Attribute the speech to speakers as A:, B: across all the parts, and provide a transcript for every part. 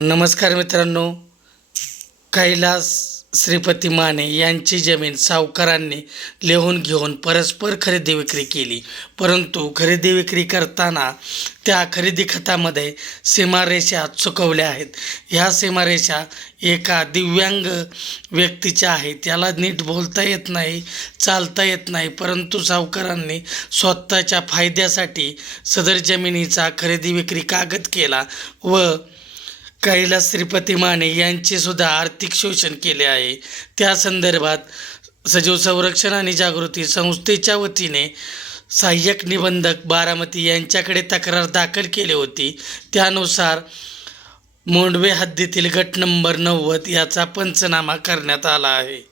A: नमस्कार मित्रांनो. कैलास श्रीपती माने यांची जमीन सावकारांनी लिहून घेऊन परस्पर खरेदी विक्री केली. परंतु खरेदी विक्री करताना त्या खरेदी खतामध्ये सीमारेषा चुकवल्या आहेत. ह्या सीमारेषा एका दिव्यांग व्यक्तीच्या आहेत. त्याला नीट बोलता येत नाही चालता येत नाही परंतु सावकारांनी स्वतःच्या फायद्यासाठी सदर जमिनीचा खरेदी विक्री कागद केला व कैलास श्रीपती माने यांचे सुद्धा आर्थिक शोषण केले आहे. त्या संदर्भात सजीव संरक्षण आणि जागृती संस्थेच्या वतीने सहाय्यक निबंधक बारामती यांच्याकडे तक्रार दाखल केली होती. त्यानुसार मोंडवे हद्दीतील गट नंबर नव्वद याचा पंचनामा करण्यात आला आहे.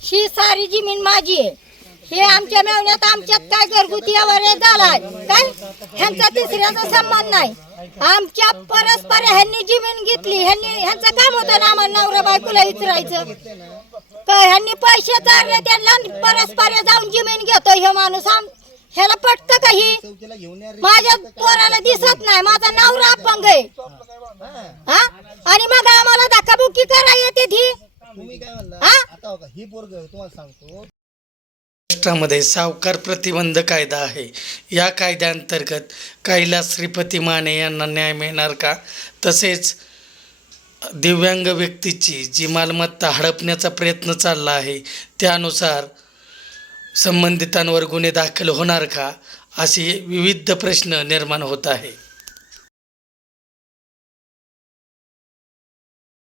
B: ही सारी जमीन माझी आहे. हे आमच्या मेवण्यात आमच्यात काय घरगुती व्यवहार झालाय? काय? ह्यांचा तिसऱ्याचा संबंध नाही. आमच्या परस्पर ह्यांनी जमीन घेतली. ह्यांनी ह्यांचं काम होतं ना आम्हाला नवरा बायकोला विचारायचं का ह्यांनी पैसे चालले त्यांना परस्पर जाऊन जमीन घेतो. हे माणूस आम ह्याला पटतं का ही? माझ्या पोराला दिसत नाही. माझा नवरा अपंग आहे. हा? आणि मग आम्हाला धक्काबुक्की करा येते ती. हा?
C: ही पोरग तुम्हाला सांगतो.
A: महाराष्ट्रामध्ये सावकार प्रतिबंध कायदा आहे. या कायद्याअंतर्गत कैलास श्रीपती माने यांना न्याय मिळणार का? तसेच दिव्यांग व्यक्तीची जी मालमत्ता हडपण्याचा प्रयत्न चालला आहे त्यानुसार संबंधितांवर गुन्हे दाखल होणार का? असे विविध प्रश्न निर्माण होत आहे